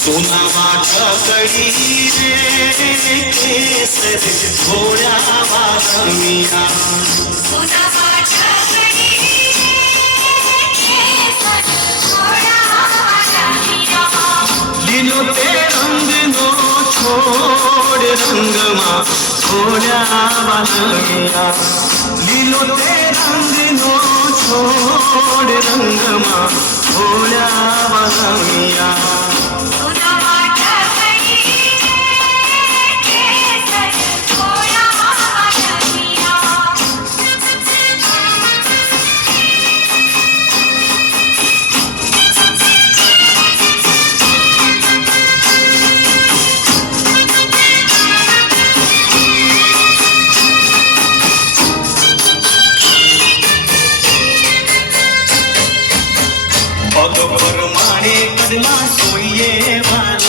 सोना माझ्याकडी रे केसर घोड्या वादमिया सोना माझ्याकडी रे केसर घोड्या वादमिया लीलो ते रंग नो छोड़ रंगमा घोड्या वादमिया लीलो ते रंग नो छोड़ रंगमा घोड्या वादमिया सोना माझ्याकडी रे केसर घोड्या वादमिया पग परमाणे कडला सोये वाला